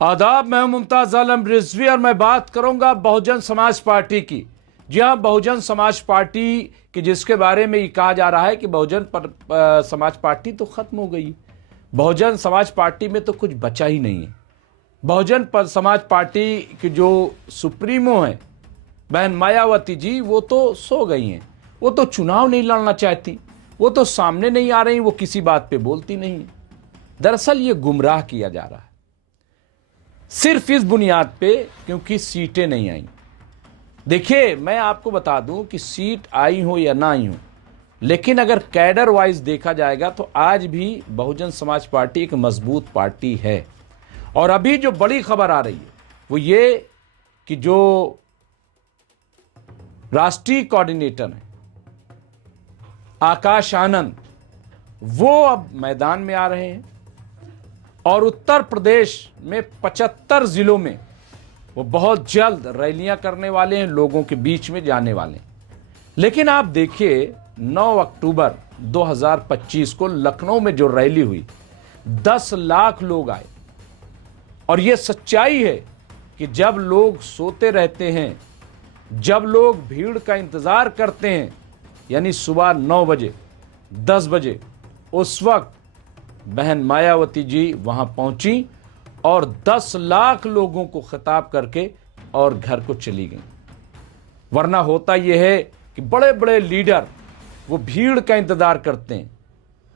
आदाब, मैं मुमताज आलम रिजवी और मैं बात करूंगा बहुजन समाज पार्टी की। जी हाँ, बहुजन समाज पार्टी की जिसके बारे में ये कहा जा रहा है कि समाज पार्टी तो खत्म हो गई। बहुजन समाज पार्टी में तो कुछ बचा ही नहीं है। समाज पार्टी की जो सुप्रीमो है बहन मायावती जी, वो तो सो गई हैं। वो तो चुनाव नहीं लड़ना चाहती, वो तो सामने नहीं आ रही, वो किसी बात पे बोलती नहीं है। दरअसल ये गुमराह किया जा रहा है सिर्फ इस बुनियाद पे क्योंकि सीटें नहीं आई। देखिए, मैं आपको बता दूं कि सीट आई हो या ना आई हो, लेकिन अगर कैडर वाइज देखा जाएगा तो आज भी बहुजन समाज पार्टी एक मजबूत पार्टी है। और अभी जो बड़ी खबर आ रही है वो ये कि जो राष्ट्रीय कोऑर्डिनेटर है आकाश आनंद, वो अब मैदान में आ रहे हैं और उत्तर प्रदेश में 75 जिलों में वो बहुत जल्द रैलियां करने वाले हैं, लोगों के बीच में जाने वाले हैं। लेकिन आप देखिए, 9 अक्टूबर 2025 को लखनऊ में जो रैली हुई, 10 लाख लोग आए। और ये सच्चाई है कि जब लोग सोते रहते हैं, जब लोग भीड़ का इंतजार करते हैं, यानी सुबह 9 बजे 10 बजे, उस वक्त बहन मायावती जी वहां पहुंची और 10 लाख लोगों को खिताब करके और घर को चली गई। वरना होता यह है कि बड़े बड़े लीडर वो भीड़ का इंतजार करते हैं,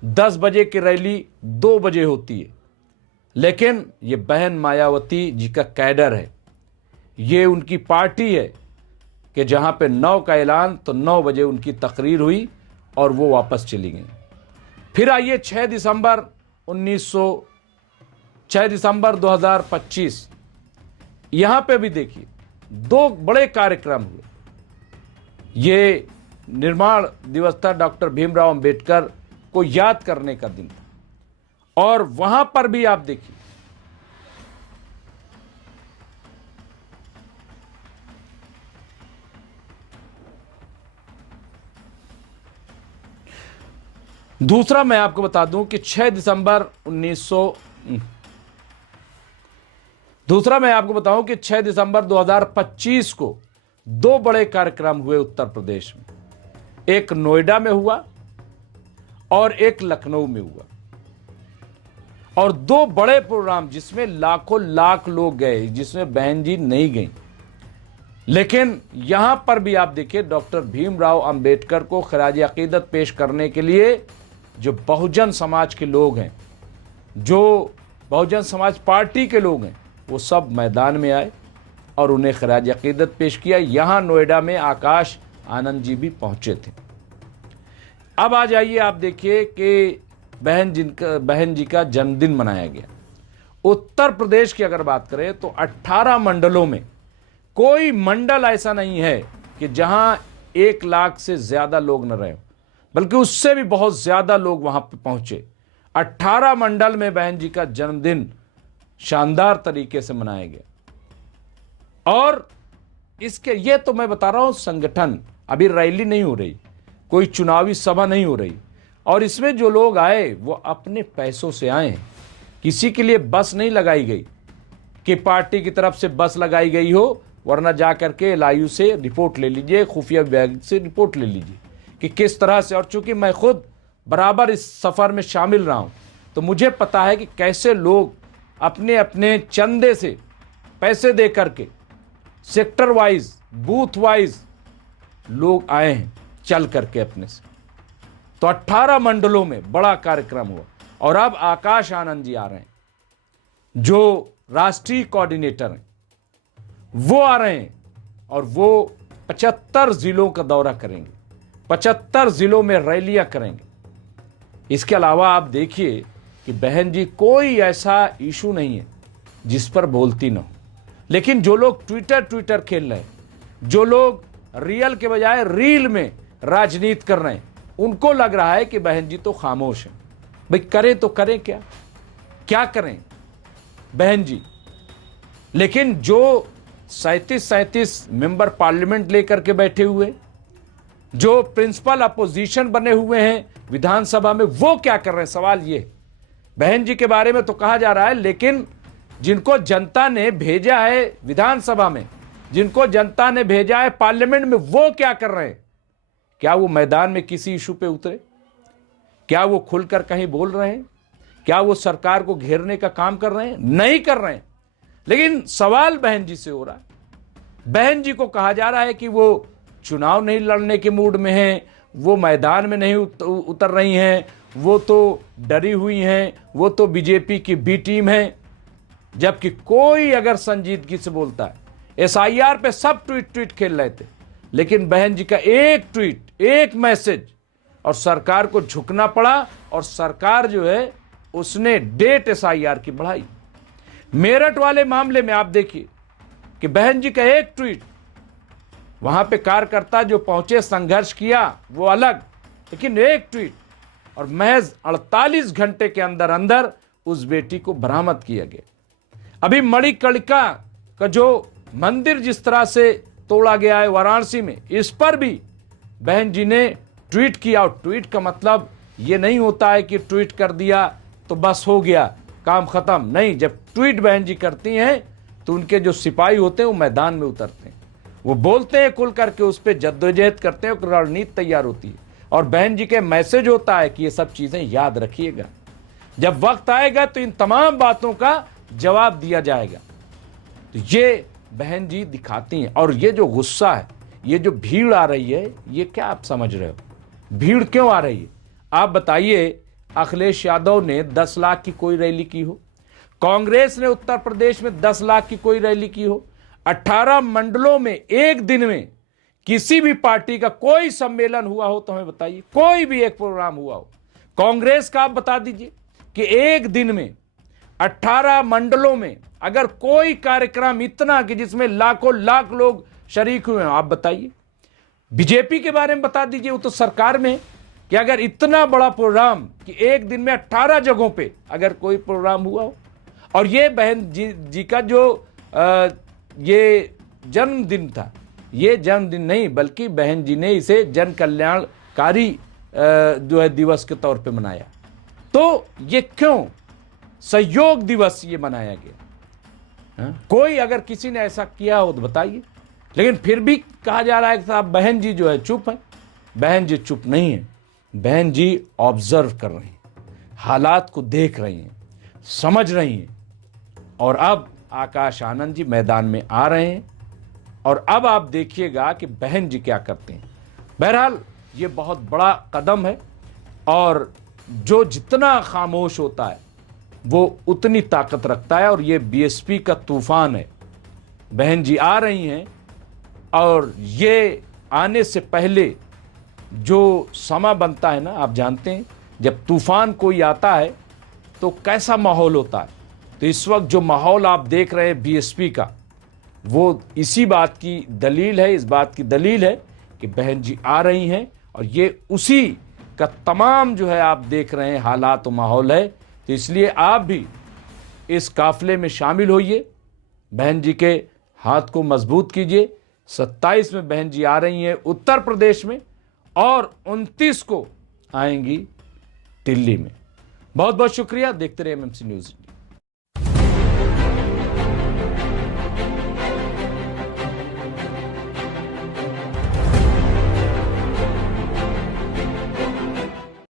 10 बजे की रैली 2 बजे होती है। लेकिन ये बहन मायावती जी का कैडर है, ये उनकी पार्टी है कि जहां पे 9 का ऐलान तो 9 बजे उनकी तकरीर हुई और वो वापस चली गई। फिर आइए 6 दिसंबर 2025, यहां पे भी देखिए 2 बड़े कार्यक्रम हुए। ये निर्माण दिवस था, डॉक्टर भीमराव अंबेडकर को याद करने का दिन था। और वहां पर भी आप देखिए दूसरा, मैं आपको बता दूं कि 6 दिसंबर 2025 को 2 बड़े कार्यक्रम हुए उत्तर प्रदेश में। एक नोएडा में हुआ और एक लखनऊ में हुआ। और 2 बड़े प्रोग्राम जिसमें लाखों लाख लोग गए, जिसमें बहन जी नहीं गई। लेकिन यहां पर भी आप देखिए, डॉक्टर भीमराव अंबेडकर को खराज अकीदत पेश करने के लिए जो बहुजन समाज के लोग हैं, जो बहुजन समाज पार्टी के लोग हैं, वो सब मैदान में आए और उन्हें खराज अकीदत पेश किया। यहां नोएडा में आकाश आनंद जी भी पहुंचे थे। अब आ जाइए, आप देखिए कि बहन जी का जन्मदिन मनाया गया। उत्तर प्रदेश की अगर बात करें तो 18 मंडलों में कोई मंडल ऐसा नहीं है कि जहां 1 लाख से ज्यादा लोग न रहे, बल्कि उससे भी बहुत ज्यादा लोग वहां पर पहुंचे। 18 मंडल में बहन जी का जन्मदिन शानदार तरीके से मनाया गया। और इसके ये तो मैं बता रहा हूं संगठन, अभी रैली नहीं हो रही, कोई चुनावी सभा नहीं हो रही। और इसमें जो लोग आए वो अपने पैसों से आए हैं। किसी के लिए बस नहीं लगाई गई कि पार्टी की तरफ से बस लगाई गई हो, वरना जा करके LIU से रिपोर्ट ले लीजिए, खुफिया विभाग से रिपोर्ट ले लीजिए कि किस तरह से। और चूंकि मैं खुद बराबर इस सफर में शामिल रहा हूं, तो मुझे पता है कि कैसे लोग अपने अपने चंदे से पैसे दे करके सेक्टर वाइज, बूथ वाइज लोग आए हैं चल करके अपने से। तो 18 मंडलों में बड़ा कार्यक्रम हुआ। और अब आकाश आनंद जी आ रहे हैं, जो राष्ट्रीय कोऑर्डिनेटर हैं, वो आ रहे हैं और वो 75 जिलों का दौरा करेंगे, 75 जिलों में रैलियां करेंगे। इसके अलावा आप देखिए कि बहन जी कोई ऐसा इशू नहीं है जिस पर बोलती ना हो। लेकिन जो लोग ट्विटर खेल रहे हैं, जो लोग रियल के बजाय रील में राजनीति कर रहे हैं, उनको लग रहा है कि बहन जी तो खामोश है। भाई करें तो करें क्या करें बहन जी। लेकिन जो 37 मेंबर पार्लियामेंट लेकर के बैठे हुए, जो प्रिंसिपल अपोजिशन बने हुए हैं विधानसभा में, वो क्या कर रहे हैं? सवाल ये। बहन जी के बारे में तो कहा जा रहा है, लेकिन जिनको जनता ने भेजा है विधानसभा में, जिनको जनता ने भेजा है पार्लियामेंट में, वो क्या कर रहे हैं? क्या वो मैदान में किसी इशू पे उतरे? क्या वो खुलकर कहीं बोल रहे हैं? क्या वो सरकार को घेरने का काम कर रहे हैं? नहीं कर रहे हैं। लेकिन सवाल बहन जी से हो रहा है। बहन जी को कहा जा रहा है कि वो चुनाव नहीं लड़ने के मूड में हैं, वो मैदान में नहीं उतर रही हैं, वो तो डरी हुई हैं, वो तो बीजेपी की बी टीम है। जबकि कोई अगर संजीदगी से बोलता है, एसआईआर पे सब ट्वीट खेल रहे थे, लेकिन बहन जी का एक ट्वीट, एक मैसेज, और सरकार को झुकना पड़ा, और सरकार जो है उसने डेट एसआईआर की बढ़ाई। मेरठ वाले मामले में आप देखिए कि बहन जी का एक ट्वीट, वहां पे कार्यकर्ता जो पहुंचे, संघर्ष किया, वो अलग, लेकिन एक ट्वीट, और महज 48 घंटे के अंदर अंदर उस बेटी को बरामद किया गया। अभी मणिकर्णिका का जो मंदिर जिस तरह से तोड़ा गया है वाराणसी में, इस पर भी बहन जी ने ट्वीट किया। और ट्वीट का मतलब ये नहीं होता है कि ट्वीट कर दिया तो बस हो गया, काम खत्म। नहीं, जब ट्वीट बहन जी करती हैं तो उनके जो सिपाही होते हैं वो मैदान में उतरते हैं, वो बोलते हैं खुल करके, उस पर जद्दोजहद करते हैं, रणनीति तैयार होती है। और बहन जी के मैसेज होता है कि ये सब चीजें याद रखिएगा, जब वक्त आएगा तो इन तमाम बातों का जवाब दिया जाएगा। तो ये बहन जी दिखाती हैं। और ये जो गुस्सा है, ये जो भीड़ आ रही है, ये क्या आप समझ रहे हो? भीड़ क्यों आ रही है? आप बताइए, अखिलेश यादव ने 10 लाख की कोई रैली की हो, कांग्रेस ने उत्तर प्रदेश में 10 लाख की कोई रैली की हो, 18 मंडलों में एक दिन में किसी भी पार्टी का कोई सम्मेलन हुआ हो तो हमें बताइए, कोई भी एक प्रोग्राम हुआ हो कांग्रेस का, आप बता दीजिए कि एक दिन में 18 मंडलों में अगर कोई कार्यक्रम इतना कि जिसमें लाखों लाख लोग शरीक हुए हैं, आप बताइए। बीजेपी के बारे में बता दीजिए, वो तो सरकार में है, कि अगर इतना बड़ा प्रोग्राम कि एक दिन में 18 जगहों पे अगर कोई प्रोग्राम हुआ हो। और ये बहन जी का जो ये जन्मदिन था, ये जन्मदिन नहीं बल्कि बहन जी ने इसे जन कल्याणकारी जो है दिवस के तौर पे मनाया। तो ये क्यों सहयोग दिवस ये मनाया गया? कोई अगर किसी ने ऐसा किया हो तो बताइए। लेकिन फिर भी कहा जा रहा है कि साहब बहन जी जो है चुप है। बहन जी चुप नहीं है, बहन जी ऑब्जर्व कर रही हैं, हालात को देख रही हैं, समझ रही हैं। और अब आकाश आनंद जी मैदान में आ रहे हैं, और अब आप देखिएगा कि बहन जी क्या करते हैं। बहरहाल ये बहुत बड़ा कदम है, और जो जितना खामोश होता है वो उतनी ताकत रखता है। और ये बीएसपी का तूफान है। बहन जी आ रही हैं, और ये आने से पहले जो समा बनता है ना, आप जानते हैं जब तूफान कोई आता है तो कैसा माहौल होता है। तो इस वक्त जो माहौल आप देख रहे हैं बीएसपी का, वो इसी बात की दलील है, इस बात की दलील है कि बहन जी आ रही हैं, और ये उसी का तमाम जो है आप देख रहे हैं हालात और माहौल है। तो इसलिए आप भी इस काफिले में शामिल होइए, बहन जी के हाथ को मजबूत कीजिए। 27 में बहन जी आ रही हैं उत्तर प्रदेश में, और 29 को आएंगी दिल्ली में। बहुत बहुत शुक्रिया। देखते रहिए एमएमसी न्यूज़।